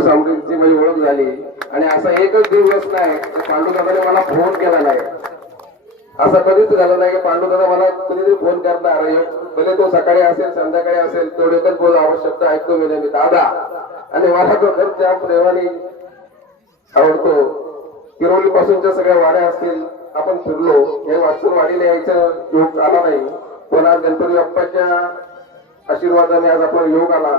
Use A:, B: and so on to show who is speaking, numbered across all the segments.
A: सामग्रीची माझी ओळख झाली. आणि असा एकच दिवस नाही की पांडुदादाने मला फोन केला नाही. असं कधीच झालं नाही की पांडुदादा मला कधीतरी फोन करणार भले तो सकाळी असेल संध्याकाळी असेल तेवढे तर बोल आवश्यकता ऐकतो मी नेहमी दादा आणि मला तो घर त्या प्रेमाने आवडतो. किरोली पासूनच्या सगळ्या वाड्या असतील आपण फिरलो. हे वाचून वाडीला यायचा योग आला नाही. पण आज गणपती बाप्पाच्या आशीर्वादाने आज आपला योग आला.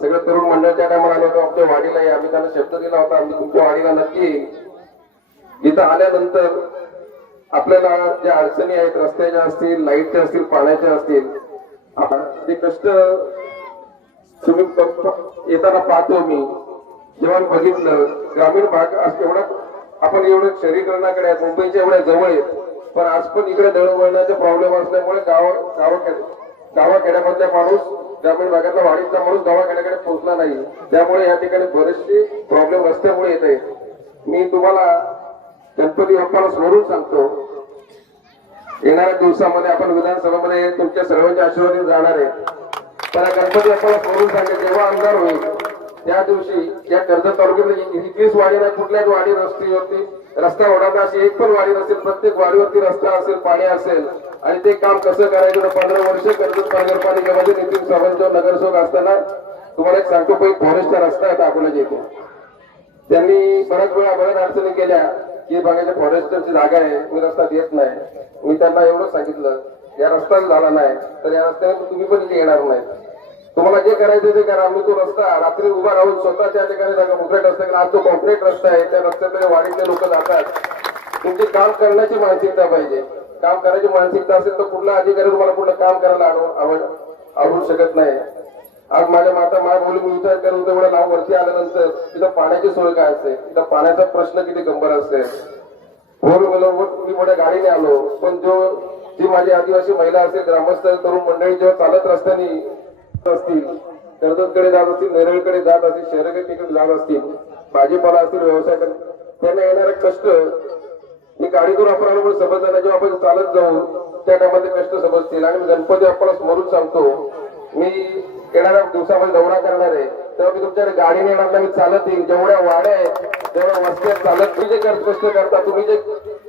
A: सगळं तरुण मंडळच्या टायमाला आलो होतो आमच्या वाडीला या. आम्ही त्यांना शब्द दिला होता आम्ही तुमच्या वाडीला नक्की येईल. इथं आल्यानंतर आपल्याला ज्या अडचणी आहेत रस्त्याच्या असतील लाईटच्या असतील पाण्याच्या असतील आपण ते कष्ट तुम्ही प- येताना पाहतो मी जेव्हा बघितलं ग्रामीण भाग एवढा आपण एवढे शहरीकरणाकडे आहेत मुंबईच्या एवढ्या जवळ आहेत पण आज पण इकडे दळवळण्याचे प्रॉब्लेम असल्यामुळे गाव गावाकडे गावाखेड्यामधला माणूस ग्रामीण भागातला वाडीतला माणूस गावाखेड्याकडे पोहोचला नाही. त्यामुळे या ठिकाणी बरेचसे प्रॉब्लेम रस्त्यामुळे येत आहेत. मी तुम्हाला गणपती बाप्पाला स्मरून सांगतो. येणाऱ्या दिवसामध्ये आपण विधानसभामध्ये तुमच्या सर्वांच्या आशीर्वादी जाणार आहे. तर गणपती बाप्पाला स्मरून सांगेल जेव्हा आमदार होईल त्या दिवशी या कर्जत तालुक्यातली एकवीस वाडी नाही कुठल्याच वाडी रस्त्यावरती रस्ता ओढावला अशी एक पण वाडी नसेल प्रत्येक वाडीवरती रस्ता असेल पाणी असेल आणि ते काम कसं करायचं पंधरा वर्ष कर्जत नगरपालिकेमध्ये नितीन सावंत नगरसेवक असताना तुम्हाला एक सांगतो पण फॉरेस्टचा रस्ता आहे अकोल्याच्या इथे. त्यांनी बऱ्याच वेळा बऱ्याच अडचणी केल्या की बघायच्या फॉरेस्टरची जागा आहे मी रस्ता देत नाही. मी त्यांना एवढं सांगितलं या रस्ता झाला नाही तर या रस्त्याने तुम्ही पण इथे येणार नाही तुम्हाला जे करायचं ते करा. मी तो रस्ता रात्री उभा राहून स्वतः त्या ठिकाणी जागा कॉन्क्रीट रस्ता आज तो कॉन्क्रीट रस्ता आहे त्या रस्त्याकडे वाडीतले लोक जातात. तुमची काम करण्याची मानसिकता पाहिजे. काम करायची मानसिकता असेल तर कुठला अधिकारी तुम्हाला कुठलं काम करायला आणू आवड आवडू शकत नाही. आज माझ्या माता माय बोलून मी विचार करून होतो लांब वरती आल्यानंतर तिथं पाण्याची सोय काय असते? तिथं पाण्याचा प्रश्न किती गंभीर असते? फोर व्हीलरवर मी मोठ्या गाडीने आलो पण जो जी माझी आदिवासी महिला असेल ग्रामस्थ तरुण मंडळी जेव्हा चालत रस्त्याने असतील कर्जतकडे जात असतील नेरळकडे जात असतील शहराकडे तिकडे जात असतील भाजीपाला असतील व्यवसाय त्यांना येणारे कष्ट मी गाडीतून आपण आलो जेव्हा आपण चालत जाऊ त्या टायमामध्ये कष्ट समजतील. आणि गणपती आपल्याला स्मरून सांगतो मी येणाऱ्या दिवसामध्ये दौरा करणार आहे. तेव्हा मी तुमच्याकडे गाडीने येणार नाही मी चालत येईल जेवढ्या वाड्या आहेत तेवढ्या वस्त्या चालत तुम्ही जे कर- कष्ट करता तुम्ही जे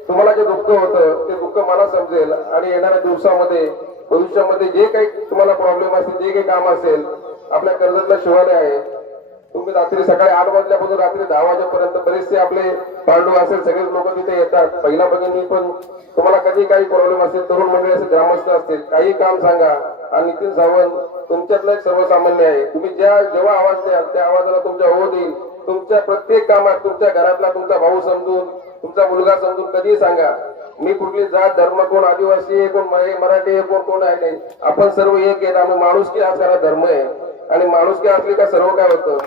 A: तुम्हाला जे दुःख होतं ते दुःख मला समजेल. आणि येणाऱ्या दिवसामध्ये भविष्यामध्ये जे काही तुम्हाला प्रॉब्लेम असेल जे काही काम असेल आपल्या कर्जतला शिवाय आहे. तुम्ही रात्री सकाळी आठ वाजल्यापासून रात्री दहा वाजेपर्यंत बरेचसे आपले पांडू असेल सगळेच लोक तिथे येतात. पहिला म्हणजे भगिनी पण तुम्हाला कधी काही प्रॉब्लेम असेल तरुण मंडळी असेल ग्रामस्थ असतील काही काम सांगा. आणि नितीन सावंत तुमच्यातला एक सर्वसामान्य आहे. तुम्ही ज्या जेव्हा आवाज द्याल त्या आवाजाला तुमच्या हो देईल तुमच्या प्रत्येक कामात तुमच्या घरातला तुमचा भाऊ समजून तुमचा मुलगा समजून कधीही सांगा. मी कुठली जात धर्म कोण आदिवासी आहे कोण मराठी आहे कोण कोण आहे नाही. आपण सर्व एक आहेत. आम्ही माणूस की हा सारा धर्म आहे. आणि माणूस की असली का सर्व काय होतं?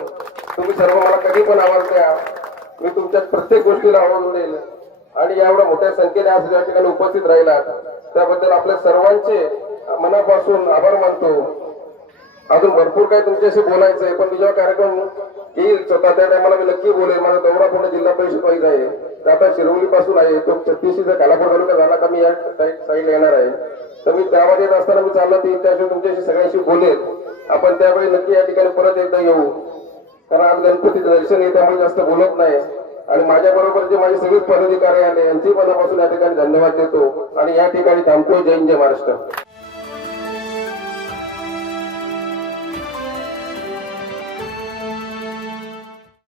A: तुम्ही सर्व मला कधी पण आवाज द्या. मी तुमच्या प्रत्येक गोष्टीला आवाज देईल. आणि एवढ्या मोठ्या संख्येने आज या ठिकाणी उपस्थित राहिला त्याबद्दल आपल्या सर्वांचे मनापासून आभार मानतो. अजून भरपूर काही तुमच्याशी बोलायचं आहे पण मी जेव्हा कार्यक्रम येईल स्वतः त्या टायमाला मी नक्की बोलेल. माझा दौरा पूर्ण जिल्हा परिषद वाईज आहे. तर आता शिरवली पासून आहे. तो छत्तीसचा कालापूर तालुका झाला का मी या साईडला येणार आहे. तर मी त्यामध्ये येत असताना मी चालला ते त्याशिवाय तुमच्याशी सगळ्यांशी बोलेल. आपण त्यावेळी नक्की या ठिकाणी परत एकदा येऊ. कारण आज गणपतीचं दर्शन आहे त्यामुळे जास्त बोलत नाही. आणि माझ्या बरोबर जे माझे सगळेच पदाधिकारी आले यांची मनापासून या ठिकाणी धन्यवाद देतो. आणि या ठिकाणी थांबतो जैन जय महाराष्ट्र.